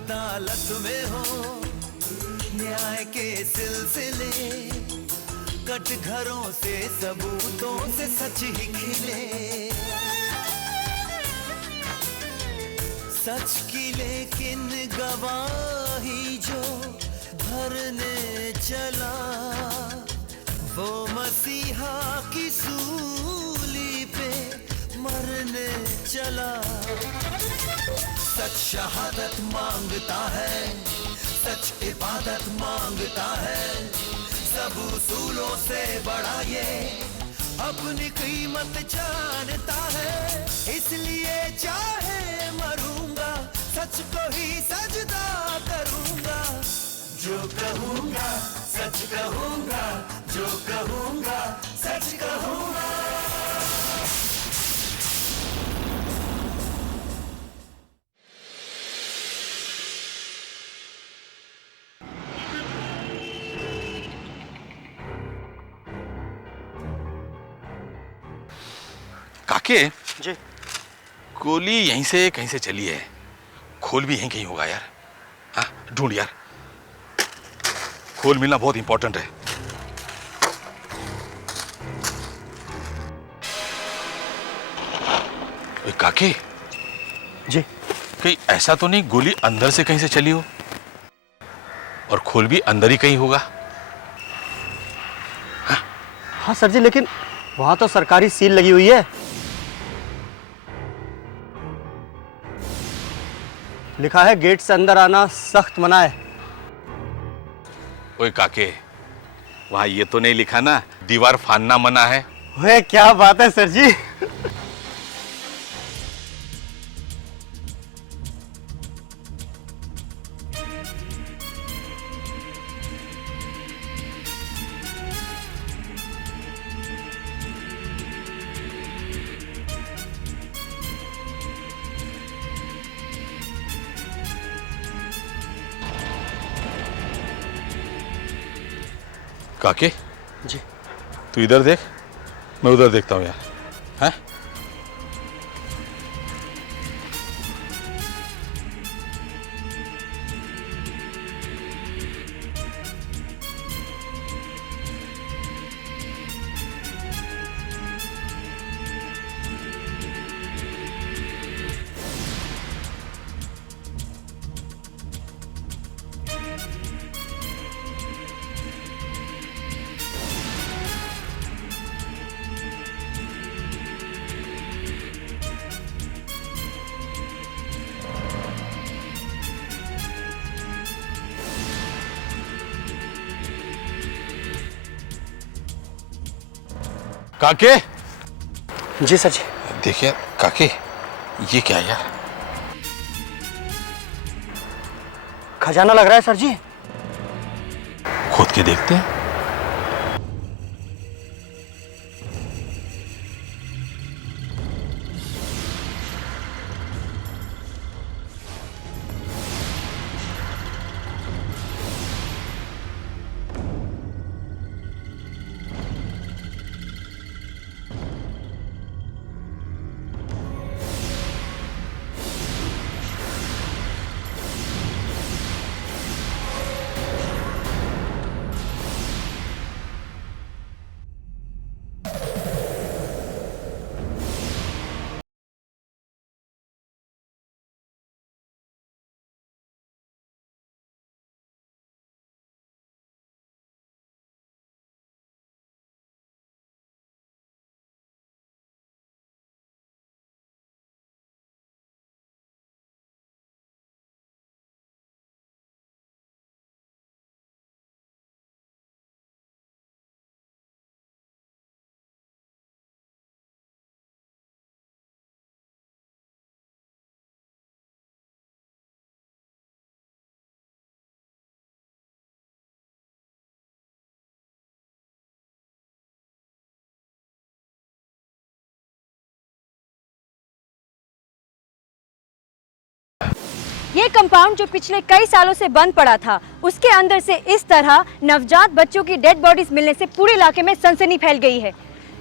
अदालत में हो न्याय के सिलसिले, कट घरों से सबूतों से सच ही खिले। सच की लेकिन गवाही जो भरने चला, वो मसीहा की सूली पे मरने चला। सच शहादत मांगता है, सच इबादत मांगता है, सब उसूलों से बड़ा ये अपनी कीमत जानता है। इसलिए चाहे मरूंगा सच को ही सजदा करूंगा। जो कहूंगा सच कहूंगा, जो कहूंगा सच कहूंगा। काके जी गोली यहीं से कहीं से चली है, खोल भी यहीं कहीं होगा यार। हाँ ढूंढ यार, खोल मिलना बहुत इंपॉर्टेंट है। ओए काके जी कहीं ऐसा तो नहीं गोली अंदर से कहीं से चली हो और खोल भी अंदर ही कहीं होगा? हाँ सर जी, लेकिन वहां तो सरकारी सील लगी हुई है, लिखा है गेट से अंदर आना सख्त मना है। ओए काके वहां ये तो नहीं लिखा ना दीवार फाड़ना मना है? वे क्या बात है सर जी। काके जी तू इधर देख, मैं उधर देखता हूँ यार। हैं? काके जी सर जी। देखिए काके ये क्या है यार? खजाना लग रहा है सर जी। खोद के देखते हैं। ये कंपाउंड जो पिछले कई सालों से बंद पड़ा था, उसके अंदर से इस तरह नवजात बच्चों की डेड बॉडीज मिलने से पूरे इलाके में सनसनी फैल गई है।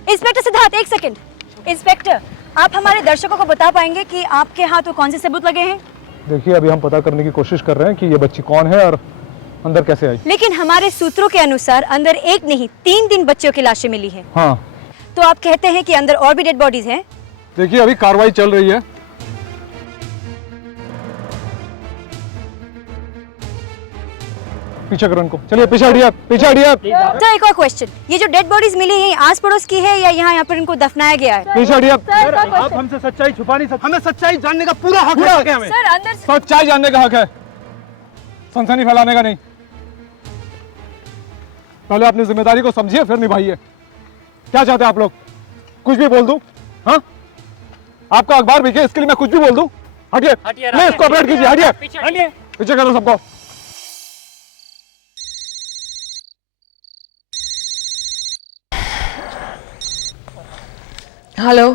इंस्पेक्टर सिद्धार्थ, एक सेकंड। इंस्पेक्टर, आप हमारे दर्शकों को बता पाएंगे कि आपके हाथ वो कौन से सबूत लगे हैं? देखिए अभी हम पता करने की कोशिश कर रहे हैं कि ये बच्ची कौन है और अंदर कैसे आई। लेकिन हमारे सूत्रों के अनुसार अंदर एक नहीं 3 बच्चों की लाशें मिली हैं। हाँ तो आप कहते हैं कि अंदर और भी डेड बॉडीज हैं? देखिए अभी कार्रवाई चल रही है। पीछे करो इनको, चलिए पीछे हटिए, पीछे हटिए। तो एक और क्वेश्चन, ये जो डेड बॉडीज मिली हैं आस पड़ोस की है या यहाँ पर इनको दफनाया गया है? पीछे हटिए। आप हमसे सच्चाई छुपा नहीं सकते, हमें सच्चाई जानने का पूरा हक है। हमें सर अंदर सच्चाई जानने का हक है, सनसनी फैलाने का नहीं। पहले अपनी जिम्मेदारी को समझिए फिर निभाइए। क्या चाहते हैं आप लोग? कुछ भी बोल दूं? हाँ, आपका अखबार बिके इसके लिए मैं कुछ भी बोल दूं? हटिए, प्लीज कोऑपरेट कीजिए। हटिए, पीछे करो सबको। हेलो,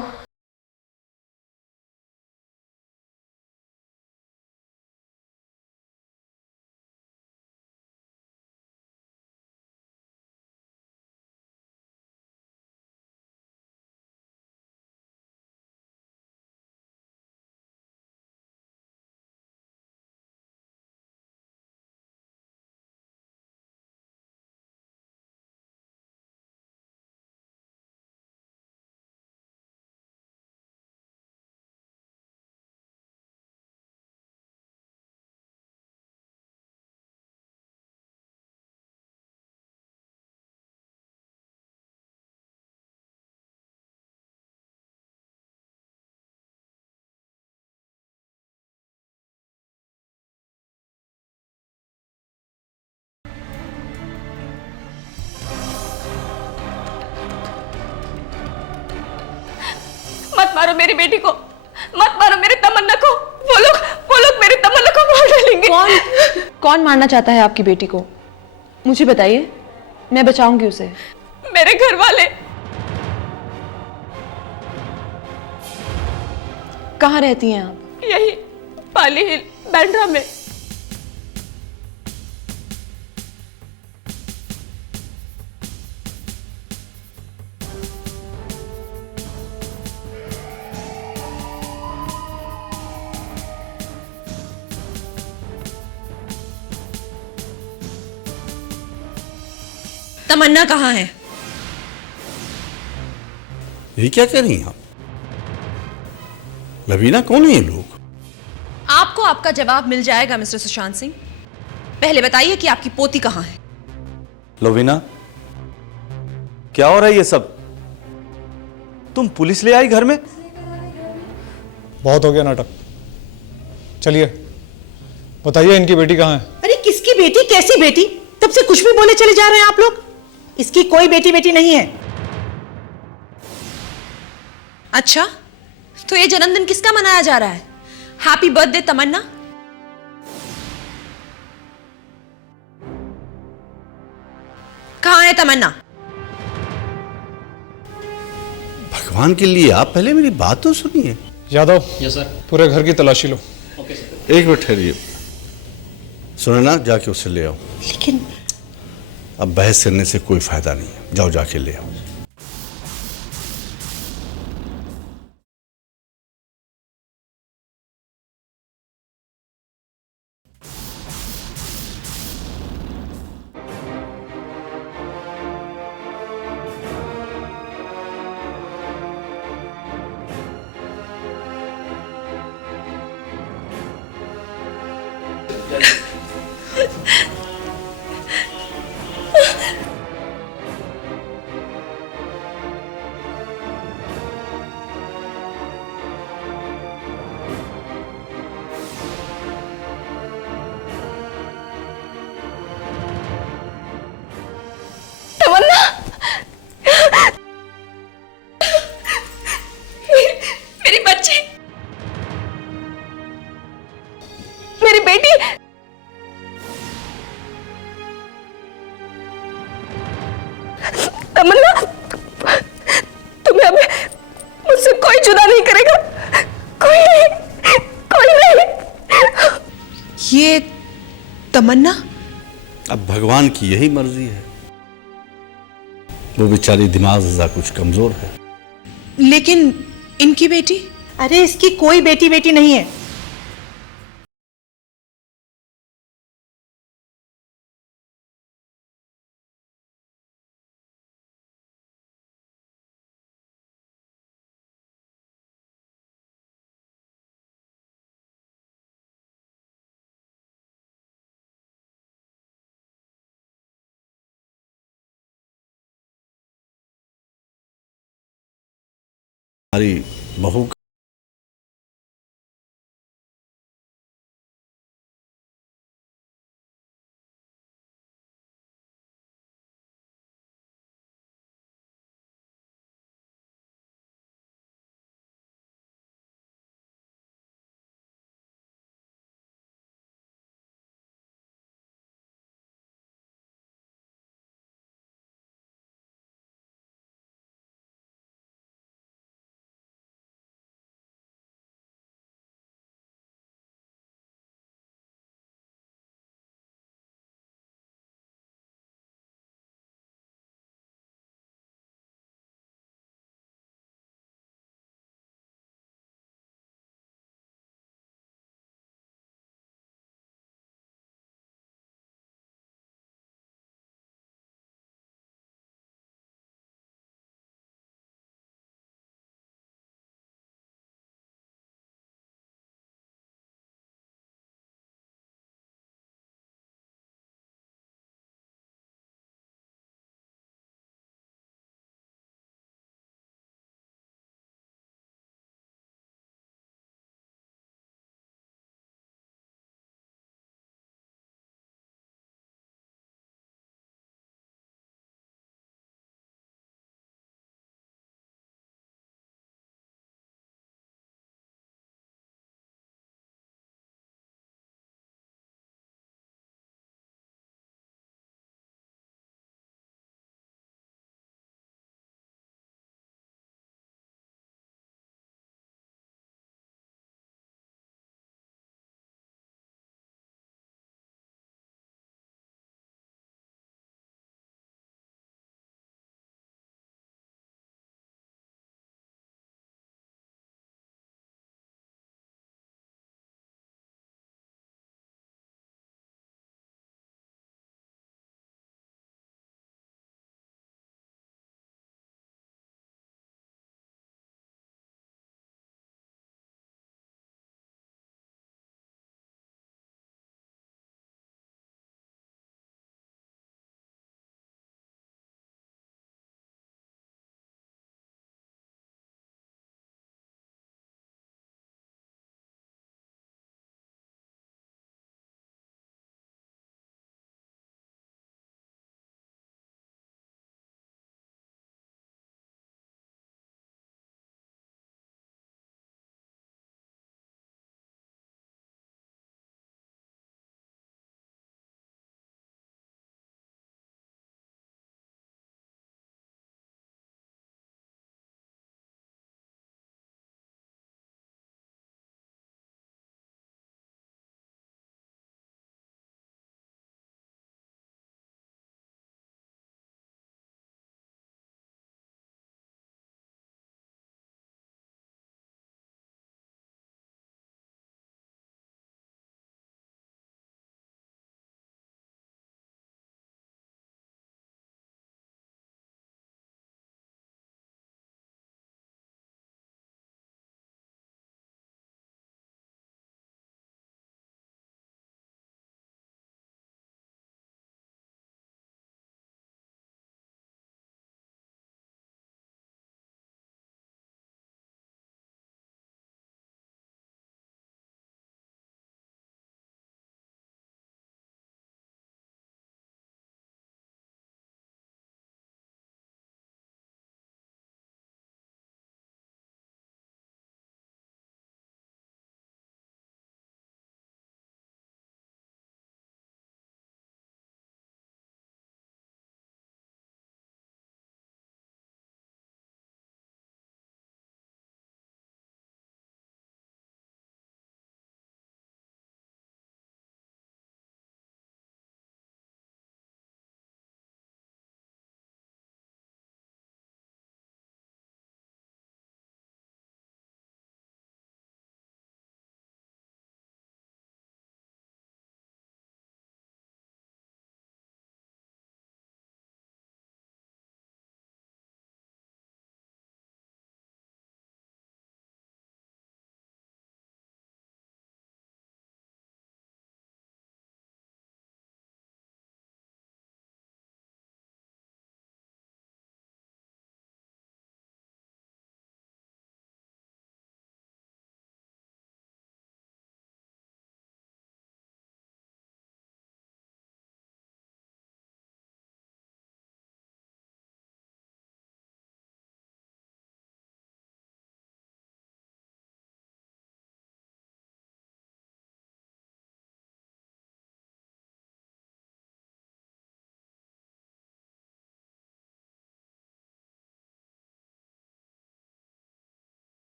मत मारो मेरी बेटी को, मत मारो मेरी तमन्ना को। वो लोग मेरी तमन्ना को मार डालेंगे। कौन मारना चाहता है आपकी बेटी को? मुझे बताइए, मैं बचाऊंगी उसे। मेरे घर वाले। कहाँ रहती हैं आप? यही पाली हिल बैंड्रा में। तमन्ना कहाँ है? ये क्या कह रही हैं आप? लवीना कौन है ये लोग? आपको आपका जवाब मिल जाएगा मिस्टर सुशांत सिंह। पहले बताइए कि आपकी पोती कहाँ है? लवीना, क्या हो रहा है ये सब? तुम पुलिस ले आई घर में? बहुत हो गया नाटक, चलिए बताइए इनकी बेटी कहाँ है? अरे किसकी बेटी, कैसी बेटी? तब से कुछ भी बोले चले जा रहे हैं आप लोग। इसकी कोई बेटी नहीं है। अच्छा, तो ये जन्मदिन किसका मनाया जा रहा है? हैप्पी बर्थडे तमन्ना। कहाँ है तमन्ना? भगवान के लिए आप पहले मेरी बात तो सुनिए। यादव, यस सर, पूरे घर की तलाशी लो। Okay sir. एक मिनट ठहरिए, सुनो ना, जाके उसे ले आओ। लेकिन अब बहस करने से कोई फायदा नहीं है, जाओ जाके ले आओ। तमन्ना, मेरी बच्ची, मेरी बेटी। तमन्ना, तुम्हें अब मुझसे कोई जुदा नहीं करेगा, कोई नहीं, कोई नहीं। ये तमन्ना? अब भगवान की यही मर्जी है। वो बेचारी दिमाग ज़्यादा कुछ कमजोर है। लेकिन इनकी बेटी? अरे इसकी कोई बेटी नहीं है। हमारी बहू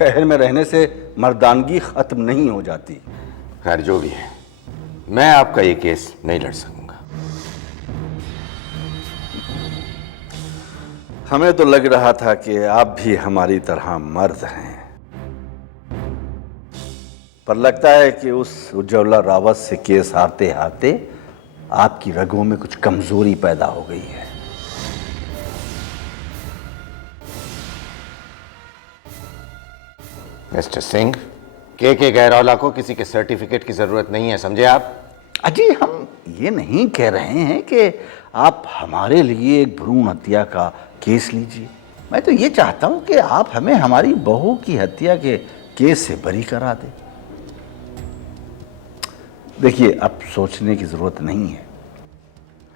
शहर में रहने से मर्दानगी खत्म नहीं हो जाती। खैर जो भी है, मैं आपका ये केस नहीं लड़ सकूंगा। हमें तो लग रहा था कि आप भी हमारी तरह मर्द हैं, पर लगता है कि उस उज्ज्वला रावत से केस हारते हारते आपकी रगों में कुछ कमजोरी पैदा हो गई है। मिस्टर सिंह, के गैरौला को किसी के सर्टिफिकेट की जरूरत नहीं है, समझे आप? अजी हम ये नहीं कह रहे हैं कि आप हमारे लिए एक भ्रूण हत्या का केस लीजिए। मैं तो ये चाहता हूं कि आप हमें हमारी बहू की हत्या के केस से बरी करा दें। देखिए, अब सोचने की जरूरत नहीं है।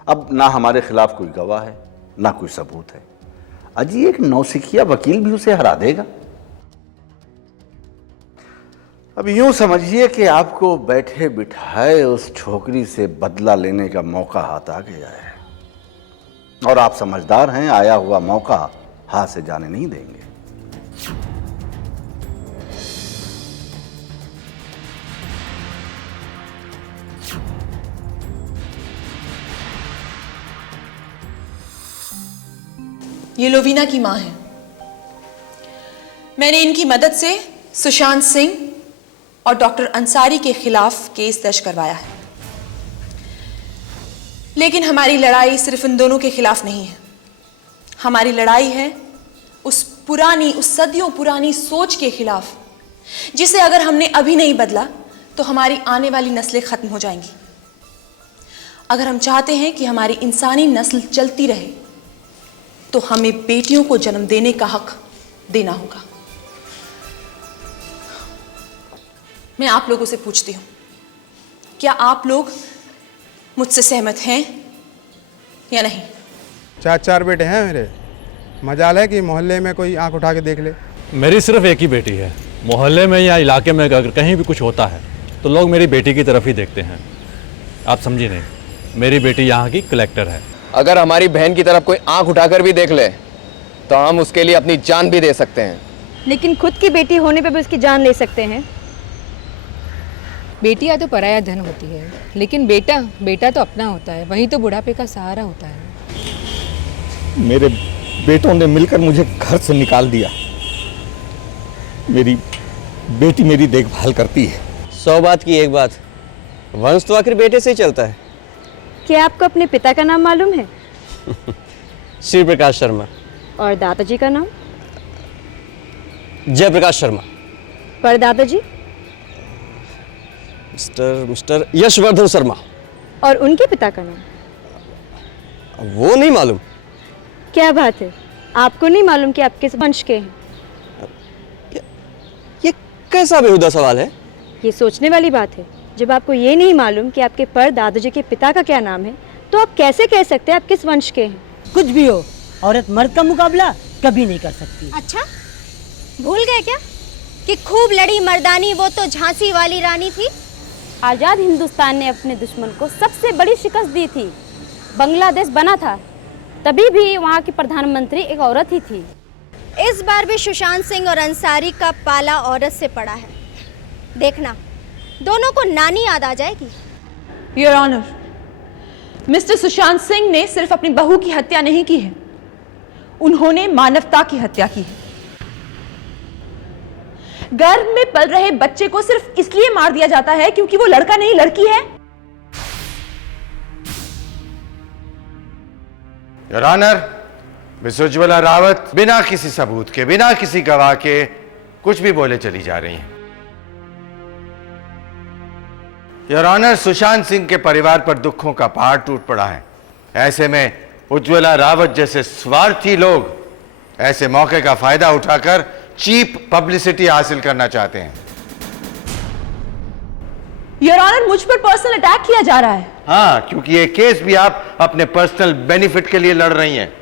अब ना हमारे खिलाफ कोई गवाह है, ना कोई सबूत है। अजी एक नौसिखिया वकील भी उसे हरा देगा। अब यूं समझिए कि आपको बैठे बिठाए उस छोकरी से बदला लेने का मौका हाथ आ गया है, और आप समझदार हैं, आया हुआ मौका हाथ से जाने नहीं देंगे। ये लोवीना की मां है। मैंने इनकी मदद से सुशांत सिंह और डॉक्टर अंसारी के खिलाफ केस दर्ज करवाया है। लेकिन हमारी लड़ाई सिर्फ इन दोनों के खिलाफ नहीं है। हमारी लड़ाई है उस सदियों पुरानी सोच के खिलाफ, जिसे अगर हमने अभी नहीं बदला तो हमारी आने वाली नस्लें खत्म हो जाएंगी। अगर हम चाहते हैं कि हमारी इंसानी नस्ल चलती रहे तो हमें बेटियों को जन्म देने का हक देना होगा। मैं आप लोगों से पूछती हूं, क्या आप लोग मुझसे सहमत हैं या नहीं? 4 बेटे हैं मेरे। मजाल है कि मोहल्ले में कोई आंख उठा के देख ले। मेरी सिर्फ एक ही बेटी है। मोहल्ले में या इलाके में अगर कहीं भी कुछ होता है तो लोग मेरी बेटी की तरफ ही देखते हैं। आप समझी नहीं, मेरी बेटी यहाँ की कलेक्टर है। अगर हमारी बहन की तरफ कोई आंख उठाकर भी देख ले तो हम उसके लिए अपनी जान भी दे सकते हैं। लेकिन खुद की बेटी होने पे भी उसकी जान ले सकते हैं। बेटियां तो पराया धन होती है, लेकिन बेटा तो अपना होता है, वही तो बुढ़ापे का सहारा होता है। मेरे बेटों ने मिलकर मुझे घर से निकाल दिया। मेरी बेटी मेरी देखभाल करती है। 100 बात की एक बात, वंश तो आखिर बेटे से ही चलता है। क्या आपको अपने पिता का नाम मालूम है? श्री प्रकाश शर्मा। और दादाजी का नाम? जयप्रकाश शर्मा। पर दादाजी? मिस्टर यशवर्धन शर्मा। और उनके पिता का नाम? वो नहीं मालूम। क्या बात है, आपको नहीं मालूम कि आप किस वंश के हैं? ये कैसा बेहुदा सवाल है? ये सोचने वाली बात है। जब आपको ये नहीं मालूम कि आपके पर दादाजी के पिता का क्या नाम है, तो आप कैसे कह सकते हैं आप किस वंश के हैं? कुछ भी हो, औरत मर्द का मुकाबला कभी नहीं कर सकती। अच्छा, भूल गए क्या कि खूब लड़ी मर्दानी वो तो झांसी वाली रानी थी? आज़ाद हिंदुस्तान ने अपने दुश्मन को सबसे बड़ी शिकस्त दी थी। बांग्लादेश बना था, तभी भी वहाँ की प्रधानमंत्री एक औरत ही थी। इस बार भी सुशांत सिंह और अंसारी का पाला औरत से पड़ा है। देखना, दोनों को नानी याद आ जाएगी। Your honour, mister Sushant Singh ने सिर्फ अपनी बहू की हत्या नहीं की है, उन्होंने मानवता की हत्या की है। गर्भ में पल रहे बच्चे को सिर्फ इसलिए मार दिया जाता है क्योंकि वो लड़का नहीं लड़की है। Your honour, miss Ujjwala Rawat बिना किसी सबूत के, बिना किसी गवाह के कुछ भी बोले चली जा रही हैं। योर ऑनर, सुशांत सिंह के परिवार पर दुखों का पहाड़ टूट पड़ा है। ऐसे में उज्ज्वला रावत जैसे स्वार्थी लोग ऐसे मौके का फायदा उठाकर चीप पब्लिसिटी हासिल करना चाहते हैं। योर ऑनर, मुझ पर पर्सनल अटैक किया जा रहा है। हाँ, क्योंकि ये केस भी आप अपने पर्सनल बेनिफिट के लिए लड़ रही हैं।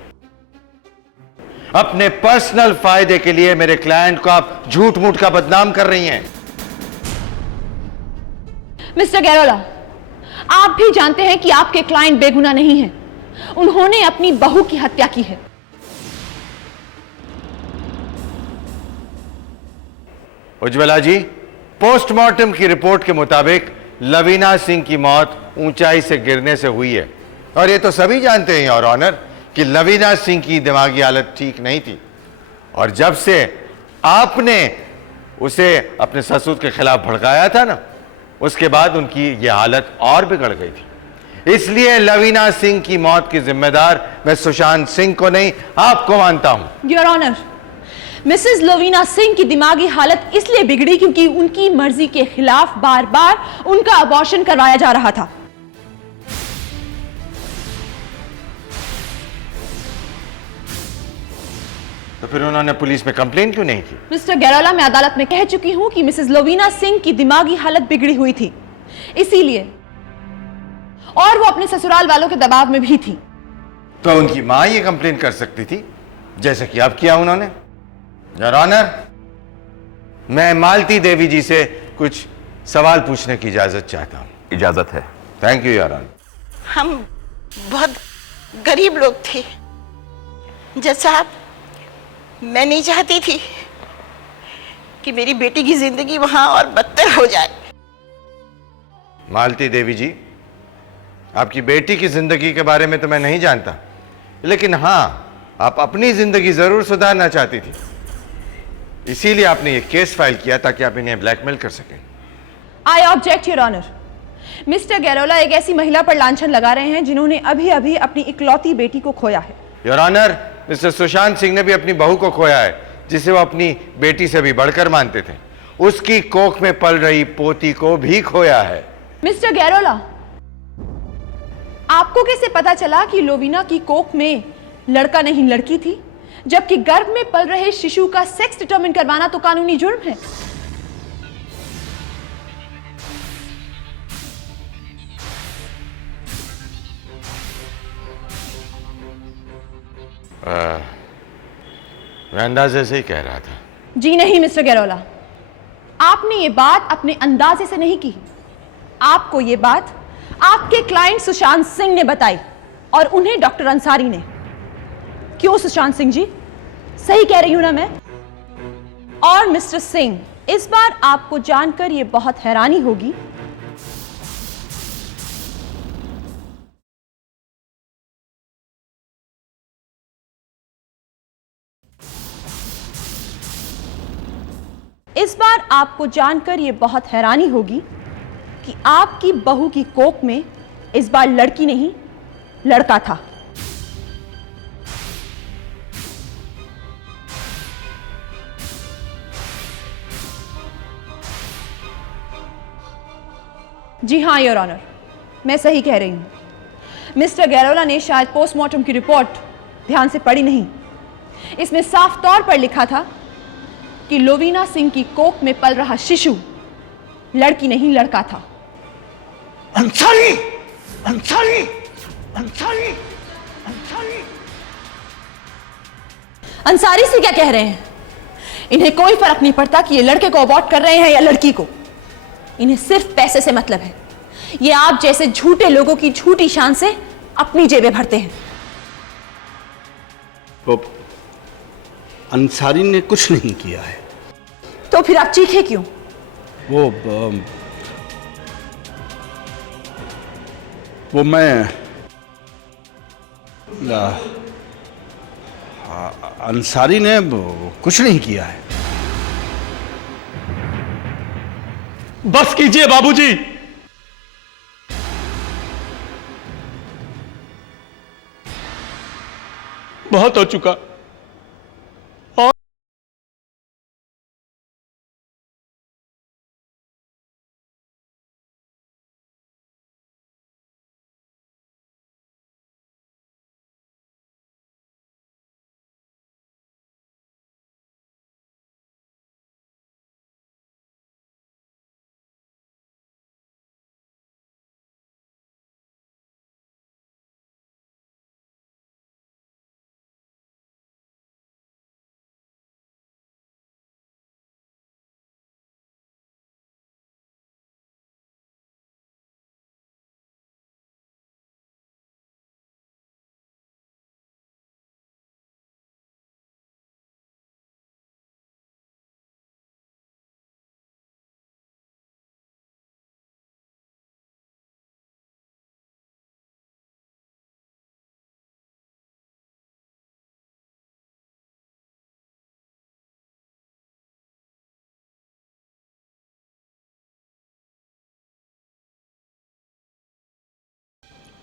अपने पर्सनल फायदे के लिए मेरे क्लाइंट को आप झूठ मूठ का बदनाम कर रही हैं। मिस्टर गैरोला, आप भी जानते हैं कि आपके क्लाइंट बेगुनाह नहीं हैं। उन्होंने अपनी बहू की हत्या की है। उज्ज्वला जी, पोस्टमार्टम की रिपोर्ट के मुताबिक लवीना सिंह की मौत ऊंचाई से गिरने से हुई है और ये तो सभी जानते हैं योर ऑनर कि लवीना सिंह की दिमागी हालत ठीक नहीं थी और जब से आपने उसे अपने ससुर के खिलाफ भड़काया था ना, उसके बाद उनकी यह हालत और बिगड़ गई थी। इसलिए लवीना सिंह की मौत की जिम्मेदार मैं सुशांत सिंह को नहीं, आपको मानता हूं। Your honour, Mrs Lavina Singh की दिमागी हालत इसलिए बिगड़ी क्योंकि उनकी मर्जी के खिलाफ बार बार उनका अबॉर्शन करवाया जा रहा था। तो फिर उन्होंने पुलिस में कंप्लेन क्यों नहीं की? मिस्टर गैरोला, मैं अदालत में कह चुकी हूं कि मिसेस लवीना सिंह की दिमागी हालत बिगड़ी हुई थी, इसीलिए, और वो अपने ससुराल वालों के दबाव में भी थी। तो उनकी मां ये कंप्लेन कर सकती थी जैसे कि अब किया उन्होंने। योर ऑनर, मैं मालती देवी जी से कुछ सवाल पूछने की इजाजत चाहता हूं। इजाजत है। Thank you your honour. हम बहुत गरीब लोग थे जज साहब। मैं नहीं चाहती थी कि मेरी बेटी की जिंदगी वहां और बदतर हो जाए। मालती देवी जी, आपकी बेटी की जिंदगी के बारे में तो मैं नहीं जानता, लेकिन हां, आप अपनी जिंदगी जरूर सुधारना चाहती थी, इसीलिए आपने ये केस फाइल किया ताकि आप इन्हें ब्लैकमेल कर सकें। I object your honour. Mister Gairola एक ऐसी महिला पर लांछन लगा रहे हैं जिन्होंने अभी अभी अपनी इकलौती बेटी को खोया है। Your honour, mister Sushant Singh ने भी अपनी बहू को खोया है, जिसे वो अपनी बेटी से भी बढ़कर मानते थे। उसकी कोख में पल रही पोती को भी खोया है। मिस्टर गैरोला, आपको कैसे पता चला कि लोवीना की कोख में लड़का नहीं लड़की थी, जबकि गर्भ में पल रहे शिशु का सेक्स डिटरमिन करवाना तो कानूनी जुर्म है? मैं अंदाजे से ही कह रहा था। जी नहीं मिस्टर गैरोला, आपने ये बात अपने अंदाजे से नहीं की। आपको ये बात आपके क्लाइंट सुशांत सिंह ने बताई और उन्हें डॉक्टर अंसारी ने। क्यों सुशांत सिंह जी, सही कह रही हूं ना मैं? और मिस्टर सिंह, इस बार आपको जानकर यह बहुत हैरानी होगी कि आपकी बहू की कोख में इस बार लड़की नहीं लड़का था। जी हाँ योर ऑनर, मैं सही कह रही हूं। मिस्टर गैरोला ने शायद पोस्टमार्टम की रिपोर्ट ध्यान से पढ़ी नहीं। इसमें साफ तौर पर लिखा था कि लोवीना सिंह की कोख में पल रहा शिशु लड़की नहीं लड़का था। अंसारी, अंसारी, अंसारी, अंसारी। अंसारी से क्या कह रहे हैं? इन्हें कोई फर्क नहीं पड़ता कि ये लड़के को अबॉर्ट कर रहे हैं या लड़की को। इन्हें सिर्फ पैसे से मतलब है। ये आप जैसे झूठे लोगों की झूठी शान से अपनी जेबें भरते हैं। वो अंसारी ने कुछ नहीं किया है। तो फिर आप चीखे क्यों? वो मैं अंसारी ने कुछ नहीं किया है। बस कीजिए बाबूजी। बहुत हो चुका।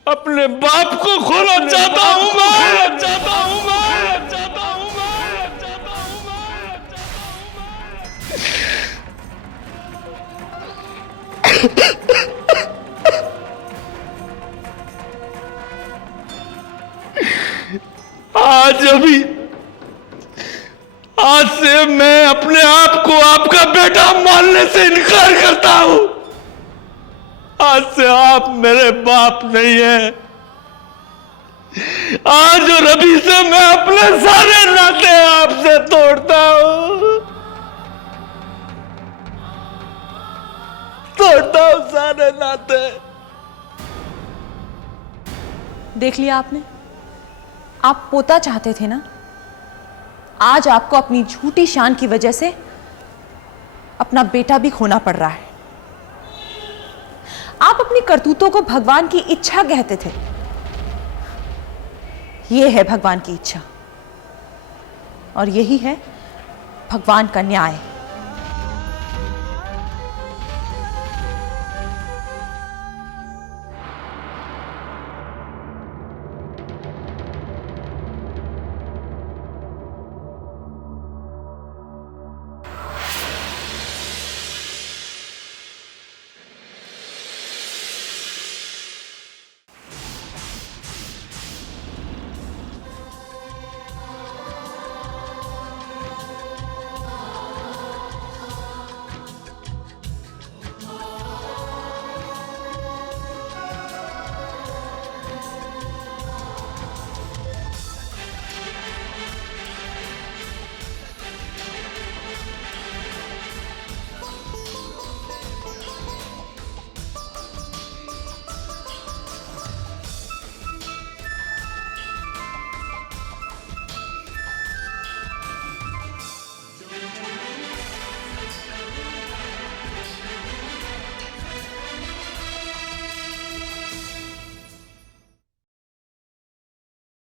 अपने बाप को खोना चाहता हूं मैं। आज से मैं अपने आप को आपका बेटा मानने से इनकार करता हूं। आज से आप मेरे बाप नहीं है। आज और अभी से मैं अपने सारे नाते आपसे तोड़ता हूं, सारे नाते। देख लिया आपने, आप पोता चाहते थे ना, आज आपको अपनी झूठी शान की वजह से अपना बेटा भी खोना पड़ रहा है। आप अपनी करतूतों को भगवान की इच्छा कहते थे, यह है भगवान की इच्छा और यही है भगवान का न्याय।